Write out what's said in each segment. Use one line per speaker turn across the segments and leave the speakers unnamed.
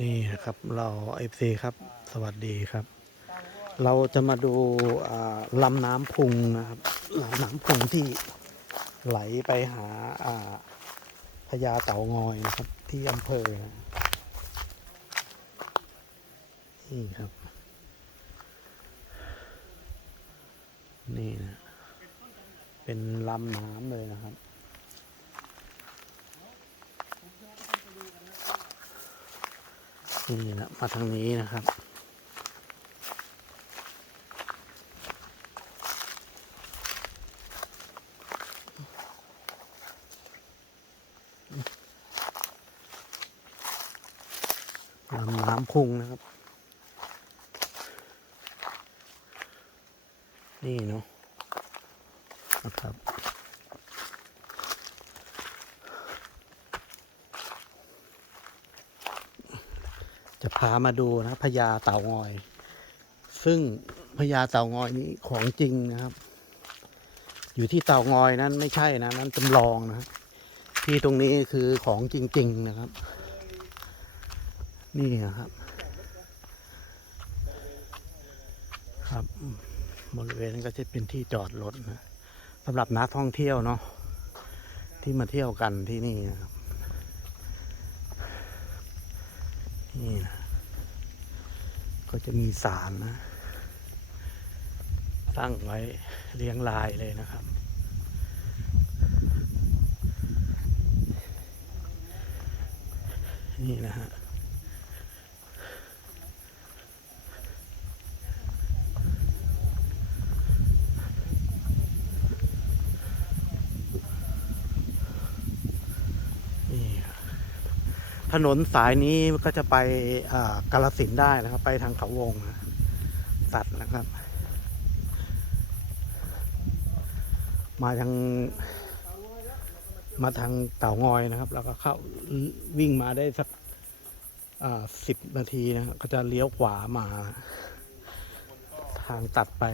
นี่นะครับเราเอฟซีครับสวัสดีครับ เราจะมาดูลำน้ำพุงนะครับลำน้ำพุงที่ไหลไปหาอ่าพญาเต่างอยนะครับที่อำเภอนะนี่ครับ นี่นะเป็นลำน้ำเลยนะครับ นี่นะมาทางนี้นะครับ ลำน้ำพุงนะครับ นี่เนาะนะครับ จะพามาดูนะพญาเต่างอย ซึ่งพญาเต่างอยนี้ของจริงนะครับ อยู่ที่เต่างอยนั้นไม่ใช่นะนั้นจำลองนะที่ตรงนี้คือของจริง ๆนะครับ นี่นะครับ ครับบริเวณนั้นก็จะเป็นที่จอดรถนะสำหรับนักท่องเที่ยวเนาะที่มาเที่ยวกันที่นี่นะครับ นี่นะก็จะมีสารนะ ตั้งไว้เรียงรายเลยนะครับ นี่นะฮะ ถนนสายนี้ก็จะไปกาลสินได้นะครับ ไปทางเขาวงตัดนะครับ มาทางมาทางเต่างอยนะครับ แล้วก็เข้าวิ่งมาได้สักสิบนาทีนะก็จะเลี้ยวขวามา ทางตัดไป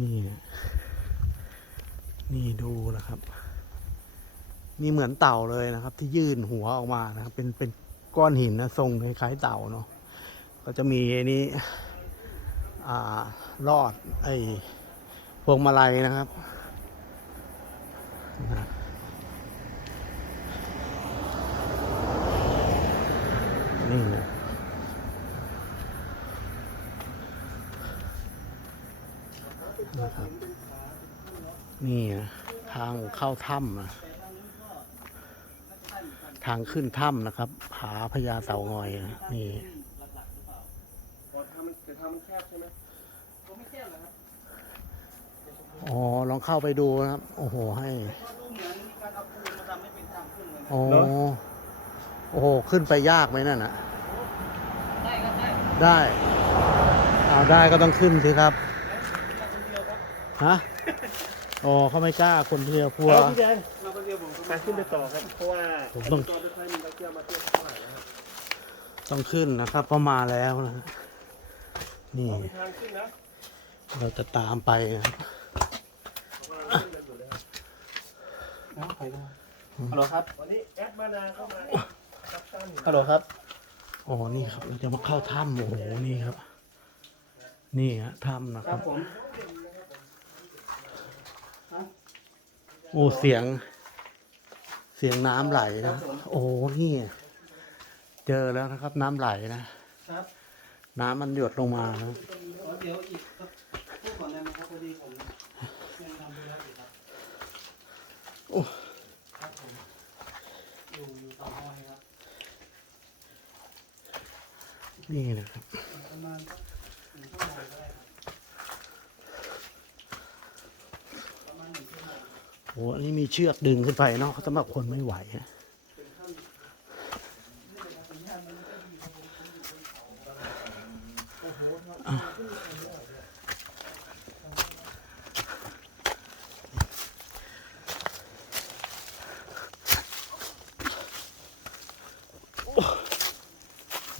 นี่นะนี่ดูนะครับ นี่เหมือนเต่าเลยนะครับ ที่ยื่นหัวออกมานะครับ เป็นเป็นก้อนหินนะทรงคล้ายๆเต่าเนาะก็จะมีไอ้นี้อ่ารอดไอ้พวงมาลัยนะครับนี่นะครับนี่นะทางเข้าถ้ำนะ ทางขึ้นถ้ำนะครับ ผาพญาเต่างอยนี่อ๋อลองเข้าไปดูนะครับ โอ้โหให้โอ้โอ้โหขึ้นไปยากไหมนั่นน่ะ ได้เอาได้ก็ต้องขึ้นสิครับฮะอ๋อเขาไม่กล้าคนเดียวกลัว
พี่แดนเราคนเดียวผมไปขึ้นไปต่อครับ เพราะว่า
ผมต้อง
ตอนไปมีนักเที่ยวมาเที่ยวเท่าไหร่นะครับ
ต้องขึ้นนะครับเพราะมาแล้วนะฮะนี่
มีทางขึ้นนะ
เราจะตามไปนะครับ
ฮัลโหลครับ วันนี้แอดมานาเข้ามาฮัลโหลครับ
อ๋อนี่ครับเราจะมาเข้าถ้ำโอ้โหนี่ครับ นี่ฮะถ้ำนะค
ค
รั
รับบ ผม
โอ้เสียง เสียงน้ำไหลนะ โอ้นี่ เจอแล้วนะครับ น้ำไหลนะ
ครับ
น้ำมันหยดลงมานะ
เดี๋ยวอีกพูดก่อนได้ไหมครับพอดีผมยังทำธุระอยู่ครับ
โอ้
ครับผมอยู่อยู่ต่อห้อยครับ
นี่นะครับ
ประมาณสักหนึ่งชั่วโมงก็ได้ครับประมาณหนึ่งชั่วโมง
โอ้อันนี้มีเชือกดึงขึ้นไปเนาะสำหรับคนไม่ไหวนะ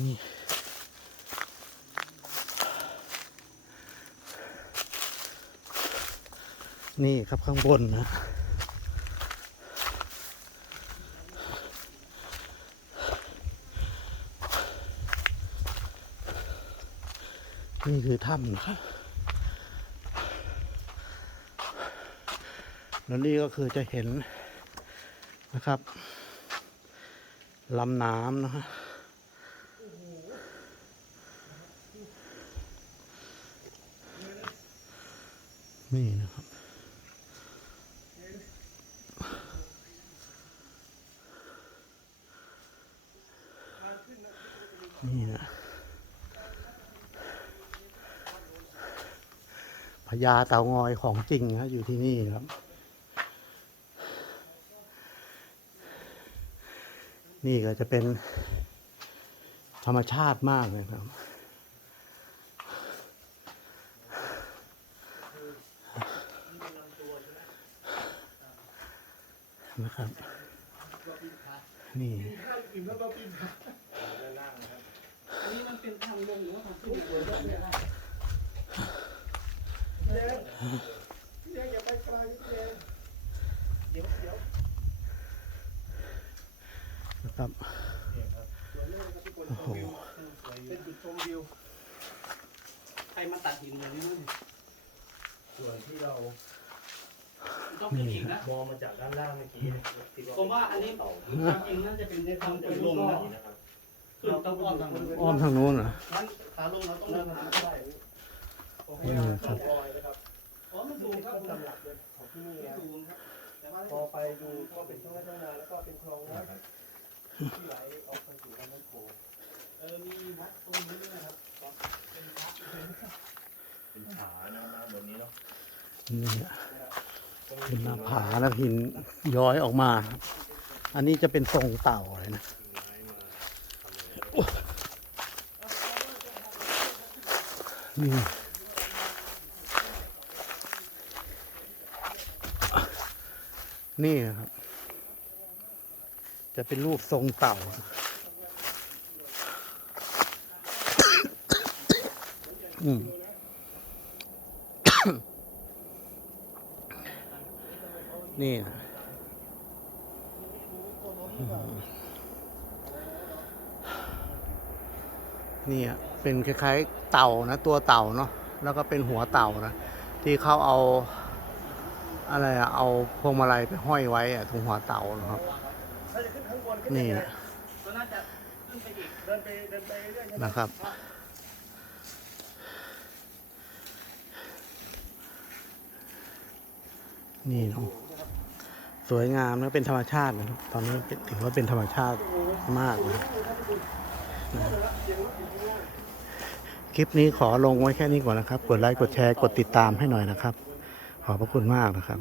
นี่นี่ครับข้างบนนะ นี่คือถ้ำนะครับ แล้วนี่ก็คือจะเห็นนะครับลำน้ำนะฮะนี่นะครับ พญาเต่างอยของจริงนะอยู่ที่นี่ครับ นี่ก็จะเป็นธรรมชาติมากเลยครับ นะครับ นี่
อันนี้มันเป็นทางลงหรือว่าทางขึ้นเนี่ย
นะครับโอ้โห
เป็นจุดชมวิวใครมาตัดหินเลยนี่มั้ง
ส่วนที่เรา
ต้องเป็นอีกนะ
มองมาจากด้านล่างเมื่อกี้เนี่ยคิด
ผมว่าอันนี้จริงๆน่าจะเป็นในทางจุดลงนะ
นะครับ
คือต้องอ้อมทางนั้น
อ้อมทางนู้นเหรอ
งั้นขาลงเราต้องเดินมาทางได้
โอเค
อืมครับ
ตำรับเลยของที่นี่นะ
สูงครับแต่ว่า
พอไปดูก็เป็นช่องไร่ช่องนาแล้วก็เป็นคลองน้ำที่ไหลออกไปสู่ลำน้ำโขง
เออมีวัดตรงนี้นะครับ
เป็นผานะครับบนนี้เนาะ
นี่เป็นหน้าผาแล้วหินย้อยออกมา อันนี้จะเป็นทรงเต่าเลยนะนี่ นี่ครับ จะเป็นรูปทรงเต่า อืมนี่นะอืมนี่อะเป็นคล้ายๆเต่านะ ตัวเต่าเนาะแล้วก็เป็นหัวเต่านะ ที่เขาเอา อะไรอะเอาพวงมาลัยไปห้อยไว้อะตรงหัวเต่านะครับ
นี่นะ
นะ
ครับ นี่เนาะสวยงามนะเป็นธรรมชาตินะครับตอนนี้ถือว่าเป็นธรรมชาติมากเลยนะคลิปนี้ขอลงไว้แค่นี้ก่อนนะครับ กดไลค์ กดแชร์ กดติดตามให้หน่อยนะครับ ขอบพระคุณมากนะครับ